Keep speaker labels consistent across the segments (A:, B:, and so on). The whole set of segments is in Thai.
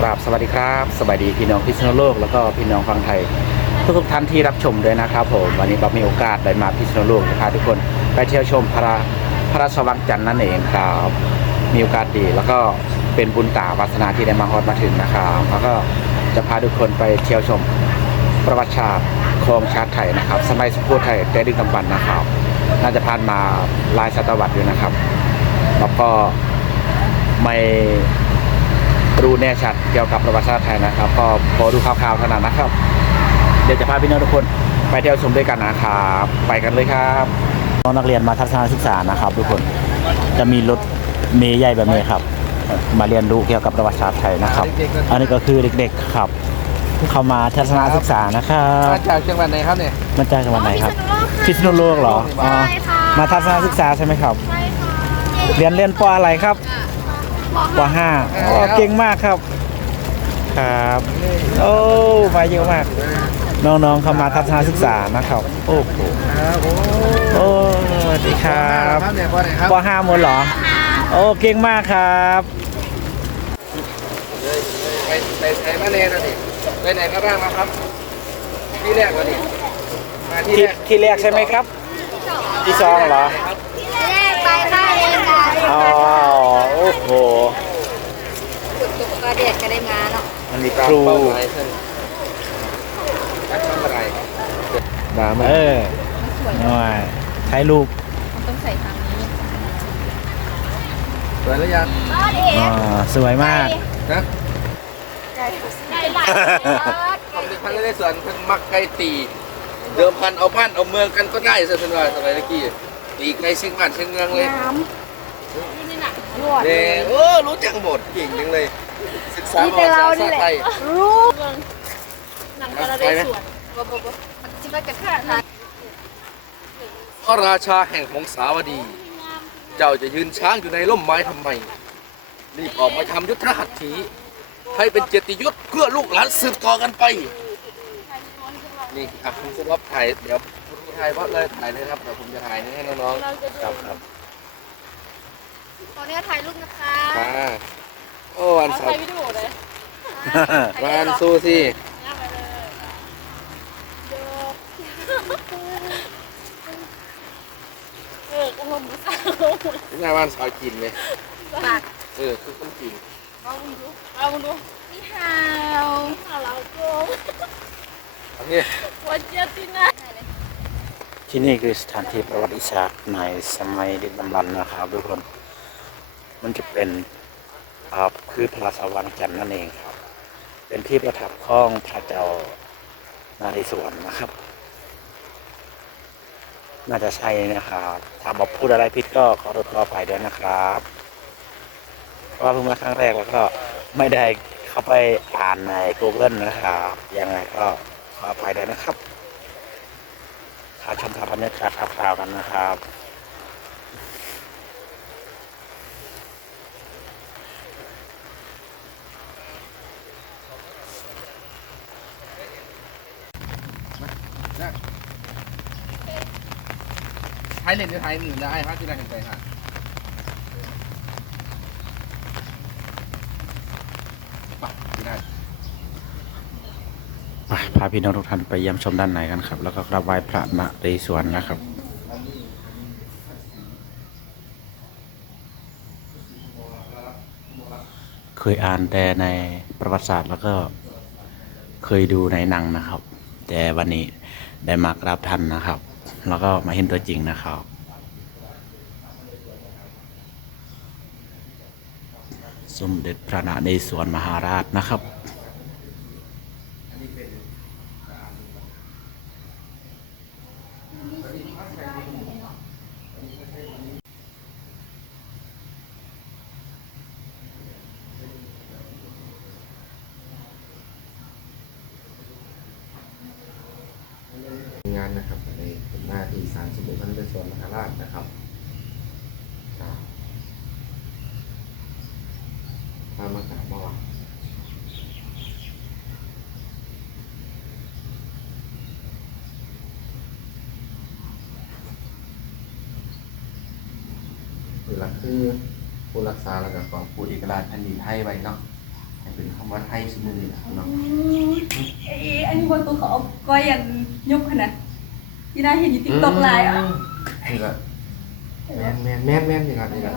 A: กราบสวัสดีครับสวัสดีพี่น้องพิษณุโลกแล้วก็พี่น้องฟังไทย ทุกทุกท่านที่รับชมด้วยนะครับผมวันนี้เรามีโอกาสได้มาพิษณุโลกจะพาทุกคนไปเที่ยวชมพระพระราชวังจันทร์นั่นเองครับมีโอกาสดีแล้วก็เป็นบุญตาวาสนาที่ได้มาฮอดมาถึงนะครับแล้วก็จะพาทุกคนไปเที่ยวชมประวัติศาสตร์ของชาติไทยนะครับ สมัยสุโขทัยแต่ดึกดำบรรพ์นะครับ น่าจะผ่านมาหลายศตวรรษอยู่นะครับ แล้วก็ไม่ รู้แน่ชัดเกี่ยวกับประวัติศาสตร์ไทยนะครับ ก็พอดูคร่าวๆเท่านั้นนะครับ เดี๋ยวจะพาพี่น้องทุกคนไปเที่ยวชมด้วยกันนะครับไปกันเลยครับน้องนักเรียนมาทัศนศึกษานะครับ ทุกคนจะมีรถเมย์ใหญ่แบบนี้ครับ มาเรียนรู้เกี่ยวกับประวัติศาสตร์ไทยนะครับ อันนี้ก็คือเด็กๆครับ เข้ามาทัศนศึกษานะครับ
B: มาจากจังหวัดไหนครับเนี่ย
A: มาจากจังหวัดไหนครับพิษณุโลกเหรออ๋อ
C: ใช่ค่ะ
A: มาทัศนศึกษาใช่ไหมครับ
C: ใช่ค่ะ
A: เรียนเรียนปออะไรครับ ปห้าอ๋อเก่งมากครับครับโอ้มาเยอะมาก น้องๆเข้ามาทัศนศึกษานะครับ โอ้โห
B: ครับโอ้
A: โอ้สวัสดีครับ
B: ครับเนี่ยปอไหนครับ
A: ปห้าหมดเหรอ โอ้เก่งมากครับ
B: ไปไปไปมาเนนะนี่ไปไหนมาบ้างนะครับ ที่แรกวะนี่มาที่
A: ที่
B: แรก
A: ที่แรกใช่ไหมครับ ที่สองเหรอ
B: ครับ
C: แรกไปค่ายเองค่ะ
A: อ๋อ โอ้โห
C: จุดตุกกระเดียดก็ได้มาเนาะ
A: อันนี้
B: ตาม
A: ครู
B: เป้าหมายเส้นการทำอะไรมามา
A: เออหน่อยถ่ายรูป
C: มันต้องใส่ทางนี้
B: สวยแล้วยัง
C: ก็เด็
A: อ๋อสวยมาก
B: นะ
C: ได้หลาย
B: ผมเป็นพันเลยส่วนเพิ่งมักไก่ตี เดิมพันเอาบ้านเอาเมืองกันก็ได้สิเป็นว่าสมัยเมื่อกี้ตีไก่เชียงบ้านเชียงเมืองเลย
C: น้ำ นี่หนักรวด
B: เด้โอ้รู้จักหมดเก่งจังเลย ศึกษา
C: นี่
B: ประ
C: แต่
B: วั
C: เรา
B: ติ
C: นี่
B: ศาสต
C: แห
B: ร์
C: ละ
B: ไทย
C: รู้ หนังกระเดียดสวนบ๊บบ๊บบ๊บจิบกันค่ะ
B: พระราชาแห่งหงสาวดี เจ้าจะยืนช้างอยู่ในร่มไม้ทำไม รีบออกมาทำยุทธหัตถี ให้เป็นเกียรติยศเพื่อลูกหลานสืบต่อกันไป นี่อะคุณสุภาพถ่ายเดี๋ยวคุณถ่ายวัดเลยถ่ายเลยครับเดี๋ยวผมจะถ่ายนี่ให้น้องๆครับครับ
C: ตอนนี้ถ่ายรูปนะคะ
B: ค่ะโอ้วันเสาร์
C: วิดีโอเลย
B: วันสู้สิ
C: เอออารมณ์สาว
B: นี่นาวันเสาร์กินเลย
C: ปาก
B: เออคือต้องกิน
C: เอามึงดูเอามึงดูนี่ฮาวฮาวเราโกง
B: อันนี้
C: วันเจตินะ
A: ที่นี่คือสถานที่ประวัติศาสตร์ในสมัยดึกดำบรรพ์นะครับทุกคน มันจะเป็นอ่าคือพระราชวังจันทร์นั่นเองครับ เป็นที่ประทับของพระเจ้านาเรศวรนะครับ น่าจะใช่นะครับถ้าบอกพูดอะไรผิดก็ขอโทษขออภัยด้วยนะครับเพราะเพิ่งมาครั้งแรกแล้วก็ไม่ได้เข้าไปอ่านใน Google นะครับยังไงก็ขออภัยด้วยนะครับพาชมภาพบรรยากาศคร่าวๆกันนะครับ
B: ถ่ายเล่นจะถ่ายหนึ่งได้ครับที่ได้เห็นใจค่ะไปที่ได้
A: มาพาพี่น้องทุกท่านไปเยี่ยมชมด้านในกันครับ แล้วก็กราบไหว้พระนเรศวรนะครับ เคยอ่านแต่ในประวัติศาสตร์แล้วก็เคยดูในหนังนะครับ แต่วันนี้ได้มากราบท่านนะครับ แล้วก็มาเห็นตัวจริงนะครับ สมเด็จพระนเรศวรมหาราชนะครับ
B: งานนะครับ เป็นหน้าที่สารสมเด็จพระนเรศวรมหาราชนะครับครับพามากราบไหว้นี่ละคือผู้รักษาและก็กองผู้เอกราชแผ่นดินไทยไว้เนาะเป็นคำว่าไทยสมุนนะเนาะ
D: ไอ้อันนี้บนตัวเขอาก้อยยันยกขนาด ที่น่าเห็นอยู่ติ๊กต็อกไลน์อะ
B: นี่ละแม่นแม่นแม่นแม่นนี่ละนี่ละ
D: เ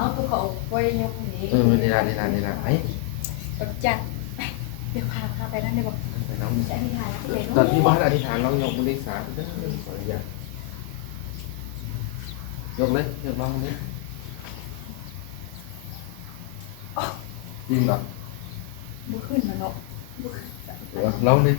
D: อาตัวเขาเอาก้อยยกนี้
B: เออนี่ละนี่ละนี่ละไอ้
D: แบบจัดไปเดี๋ยวพาพาไปนั่นเดี๋ยวบอก
B: ไปน้อง
D: จะอธิษฐานแล้วไป
B: ตอนที่บ้านอธิษฐานน้องยกมือที่สามเด้อขออนุญาตยกเลยยกลองนี้ยิงเหรอ
D: บุขึ้นมาเนาะบุขึ้น
B: เดี๋ยวลองดิ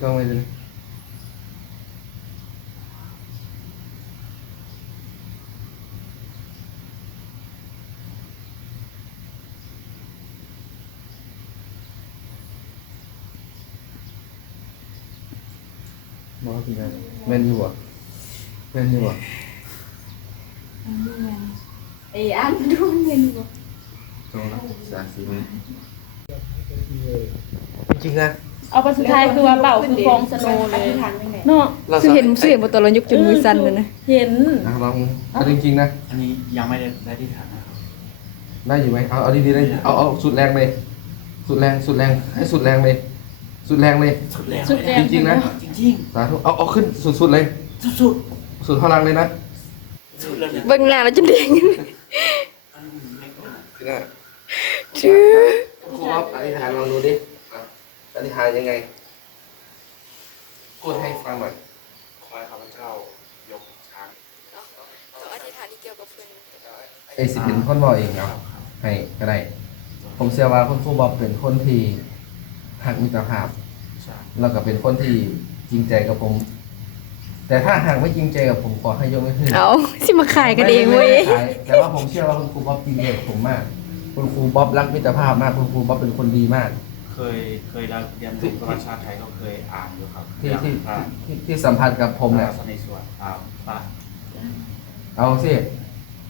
B: ลองไปเลยมองที่ไหนแม่นอยู่อะแม่นอยู่อะ
D: อันนี้มันไอ้อันดูมันเห็นอยู่
B: ตรงแล้วสามสี่มือจริงๆนะ
C: เอาไปสุดท้ายคือว่าเป่าคือฟองสโนว์เลย
D: อธิษฐานยังไง
C: เนาะ
D: คือเห็นเสียงบนตัวเรายกจนมือสั่นเลยนะ
C: เห็น
B: นะลองเอาจริงๆนะ
A: อันนี้ยังไม่ได้ได้ที่ฐานนะครับ
B: ได้อยู่ไหมเอาเอาดีๆเลยเอาเอาสุดแรงเลยสุดแรงสุดแรงให้สุดแรงเลยสุดแรงเลย
A: สุดแรง
C: สุดแรง
B: จริงๆนะ
A: จริง
B: สาธุเอาเอาขึ้นสุดๆเลย
A: ๆสุด
B: สุดพลังเลยนะ
A: ๆสุดเลยนะ
D: เบิ่งหน้าแล้วจนเด้ง
B: ที่น่ะ
D: ชื่อ
B: ครูครับอธิษฐานลองดูดิอะอธิษฐานยังไงพูดให้ฟังหน่อย
A: คอยข้าพเจ้ายกช้าง
D: อธิษฐานที่เกี่ยวกับเพื่อน
B: ไอ้สิเป็นคนบอกเองครับให้ก็ได้ ผมเชื่อว่าคุณครูบอกเป็นคนที่หักมิตรภาพ
A: ใช่
B: แล้วก็เป็นคนที่ จริงใจกับผม แต่ถ้าหากไม่จริงใจกับผมขอให้ยกไม่ขึ้น
D: เอาสิมาขายกันเองเว้ย
B: ไม่ได้ขายแต่ว่าผมเชื่อว่าคุณครูบ๊อบจริงใจกับผมมาก คุณครูบ๊อบรักมิตรภาพมาก คุณครูบ๊อบเป็นคนดีมาก
A: เคยเคยเรียนรู้ประวัติศาสตร์ไทยก็เคยอ่านอยู่ครับ
B: ที่ที่
A: พระ
B: ที่ที่สัมผัสกับผมเนี่ย
A: พระสนิสวดอ่าพระ
B: เอาสิ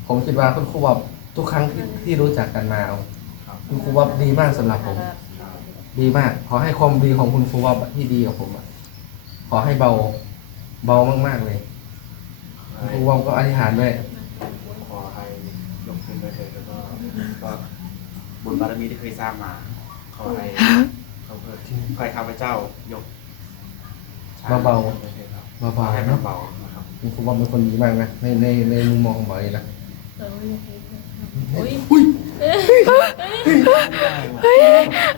B: ผมคิดว่าคุณครูบ๊อบทุกครั้งที่ที่รู้จักกันมาเอา
A: ครับ
B: คุณครูบ๊อบดีมากสำหรับผม
A: ครับ
B: ดีมาก ขอให้ความดีของคุณครูบ๊อบที่ดีกับผมอะ ขอให้เบา เบามากๆเลยคุณครูบ๊อบก็อธิษฐานด้วย
A: ขอให้ยกขึ้นไปเถิดแล้วก็ก็บุญบารมีที่เคยสร้างมา ขอให้เขาเพิ่มขอให้ข้าพเจ้ายกช้ง
B: เบา
A: ไปถิดครับ
B: เบา
A: ให้
B: ๆเนาะ
A: เบาๆนะครับ
B: คุณครูบ๊อบเป็นคนดีมากนะในในในมุมมองของหมอเองนะ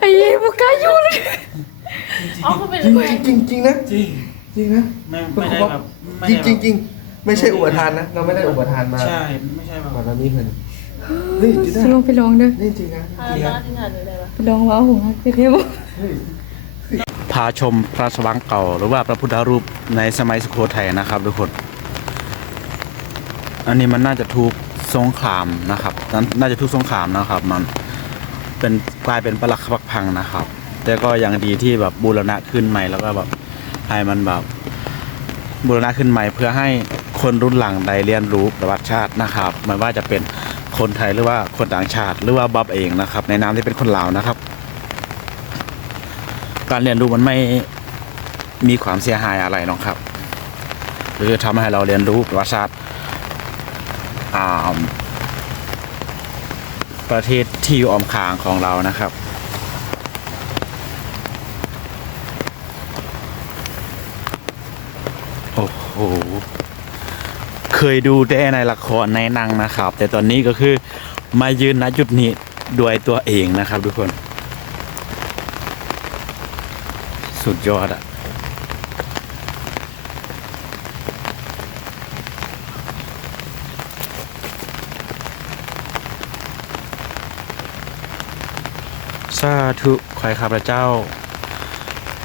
D: ไอ้เหี้ยบุกล้าอยู่เลย
C: เอาเขาเป็น
B: จริง
C: อะไร
B: จริงจริงนะ
A: จริง
B: จริงนะ
A: ไม่
B: คุณ
A: ไม่
B: ครู
A: ได้
B: บ๊อบ
A: แบบไม่
B: จริ
A: ได้
B: งจริง
A: แบบ
B: จริงไม่ใช่อุปทานนะ เราไม่ได้อุปทานมา
A: ใช่ไม่ใช่แบบ
B: ก่อนหน้านี้เพิ่นเฮ้ยจริง
D: จะล
B: นะ
D: งไปลองเด้อ
B: นี่จริงนะ
C: พา
B: จริง
C: ร้า
B: นะ
C: นที่งานหรืออะไรวะ
D: ไปลองว่าหงฮักเท่ๆบ่
A: พาชมพระสว่างเก่า หรือว่าพระพุทธรูปในสมัยสุโขทัยนะครับ ทุกคน อันนี้มันน่าจะถูกสงครามนะครับนั้นน่าจะถูกสงครามนะครับ มันเป็นกลายเป็นปรักพักพังนะครับ แต่ก็ยังดีที่แบบบูรณะขึ้นใหม่แล้วก็แบบให้มันแบบบูรณะขึ้นใหม่เพื่อให้คนรุ่นหลังได้เรียนรู้ประวัติชาตินะครับไม่ว่าจะเป็นคนไทยหรือว่าคนต่างชาติ หรือว่าบ๊อบเองนะครับ ในนามที่เป็นคนลาวนะครับ การเรียนรู้มันไม่มีความเสียหายอะไรหรอกครับคือทำให้เราเรียนรู้ประวัติศาสตร์ประเทศที่อยู่ออมขางของเรานะครับ โอ้โห เคยดูแต่ในละครในหนังนะครับ แต่ตอนนี้ก็คือมายืนณจุดนี้ด้วยตัวเองนะครับทุกคน สุดยอดอะสาธุขอให้ข้าพเจ้า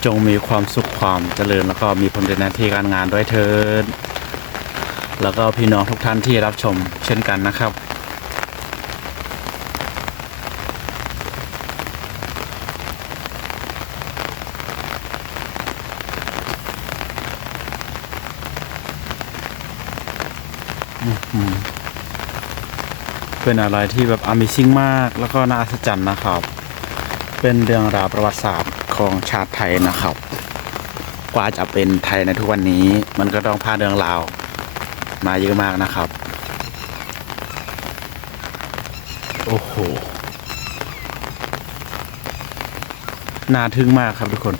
A: จงมีความสุขความเจริญแล้วก็มีผลในหน้าที่การงานด้วยเถิด แล้วก็พี่น้องทุกท่านที่รับชมเช่นกันนะครับ เป็นอะไรที่แบบ Amazing มากแล้วก็น่าอัศจรรย์นะครับ เป็นเรื่องราวประวัติศาสตร์ของชาติไทยนะครับ กว่าจะเป็นไทยในทุกวันนี้ มันก็ต้องผ่านเรื่องราว มาเยอะมากนะครับ โอ้โห น่าทึ่งมากครับทุกคน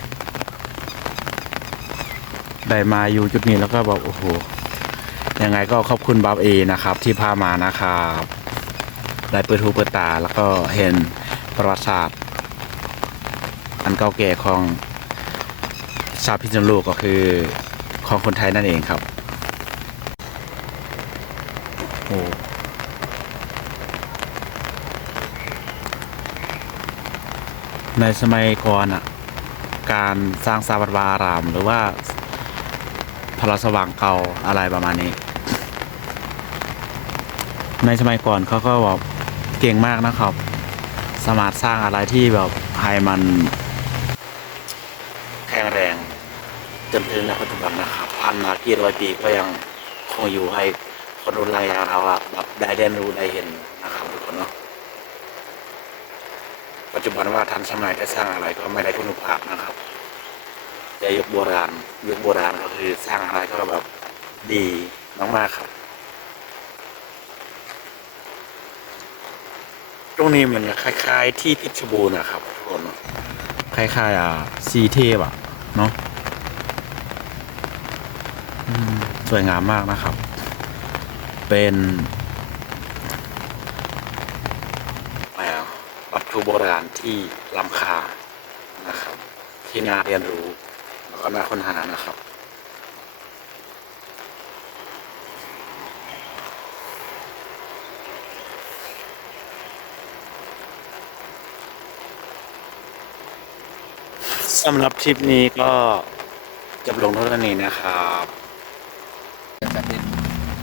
A: ได้มาอยู่จุดนี้แล้วก็บอกโอ้โห ยังไงก็ขอบคุณบาบเอนะครับ ที่พามานะครับ ได้เปิดหูเปิดตาแล้วก็เห็นประวัติศาสตร์อันเก่าแก่ของชาวพิษณุโลกก็คือของคนไทยนั่นเองครับ โอ้ในสมัยก่อนอะ การสร้างสาวัดวาราม หรือว่าพระราชวังเก่าอะไรประมาณนี้ ในสมัยก่อนเขาก็แบบเก่งมากนะครับ สามารถสร้างอะไรที่แบบให้มันแข็งแรงจนถึงในปัจจุบันนะครับผ่านมากี่ร้อยปีก็ยังคงอยู่ให้ คนรุ่นหลายอย่างเราอะแบบได้เรียนรู้ได้เห็นนะครับทุกคนเนาะปัจจุบันว่าทันสมัยได้สร้างอะไรก็ไม่ได้คุณภาพนะครับแต่ยุคโบราณยุคโบราณก็คือสร้างอะไรก็แบบดีมากๆครับตรงนี้มันคล้ายๆ ที่เพชรบูรณ์นะครับทุกคนเนาะคล้ายๆอ่าซีเทพอะเนาะสวยงามมากนะครับ เป็นอ่าวัตถุโบราณที่ล้ำค่านะครับ ที่น่าเรียนรู้แล้วก็น่าค้นหานะครับสำหรับทริปนี้ก็จบลงเท่านี้นะครับ
B: จะเป็น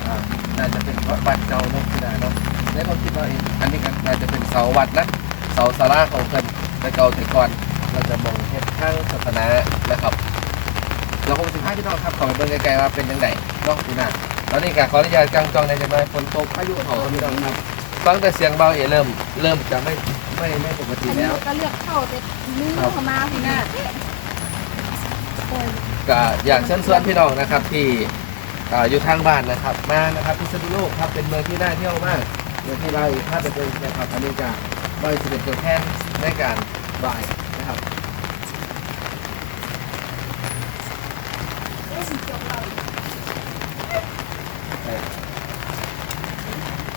B: อ่าน่าจะเป็น วัดวัดเก่าเนาะที่ไหนเนาะแล้วเราคิดว่าเอ๊ะอันนี้ก็น่าจะเป็นเสาวัดนะเสาสาราของเพิ่นแต่เก่าแต่ก่อนเราจะมองเฮ็ดทางศาสนานะครับเราคงสิพาพี่น้องครับเขอไปเบิ่งไกลๆว่าเป็นจังไดเนาะพี่น้าตอนนี้ก็ขออนุญาตกางจองในจังหวัดฝนตกพายุเขาพี่น้องครับฟังแต่เสียงเบาเอเริ่มเริ่มจะไม่ไม่ไม่ปกติ
C: อันนี้
B: แล้ว
C: ก็เลือกเข้าแต่มือเข้ามาพี่หน้าโอ้ย
B: ก็อยากเชิญชวนพี่น้องนะครับที่ อ่าอยู่ทางบ้านนะครับมานะครับพิษณุโลกครับเป็นเมืองที่น่าเที่ยวมากเมืองที่เราอีกถ้าจะเป็นนะครับอันนี้จะบริสุทธิ์ตัวแทนในการบ่ายนะครับ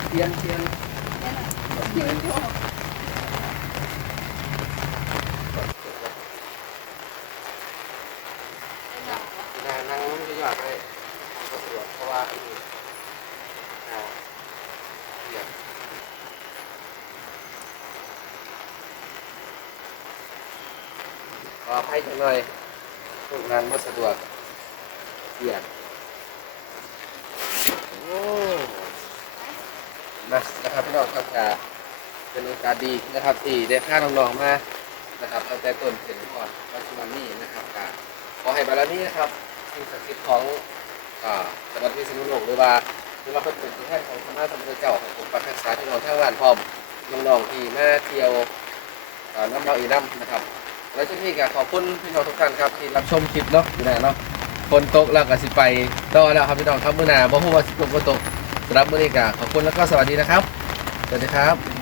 B: เทียนเทียนนั่งนั่งไม่อยากให้สะด วกเพราะว่าอันนี้อ่าเทียนขออภัยจังหน่อยพวกนั้นไม่สะดวกเบียดโอ้นะนะครับพี่น้องครับจะเป็นโอกาสดีนะครับที่ได้พาน้องๆมานะครับตั้งแต่ต้นถึงก่อนปัจจุบันนี้นะครับขอให้บารมีนะครับสิ่งศักดิ์สิทธิ์ของ อ่าจังหวัดพิษณุโลกหรือว่าหรือว่าเป็นตัวแทนของพระสมเด็จเจ้าของผมปักรักษาพี่น้องทางบ้านพร้อมน้องๆที่มาเที่ยวอ่าน้ำเราอีน้ำนะครับ แล้วที่นี่ก็ขอบคุณพี่น้องทุกท่านครับที่รับชมคลิปเนาะอยู่ไหนเนาะคนตกแล้วก็สิไปต่อแล้วครับพี่น้องครับมื้อหน้าบ่ฮู้ว่าสิตกบ่ตกสำหรับมื้อนี้ก็ขอบคุณแล้วก็สวัสดีนะครับสวัสดีครับ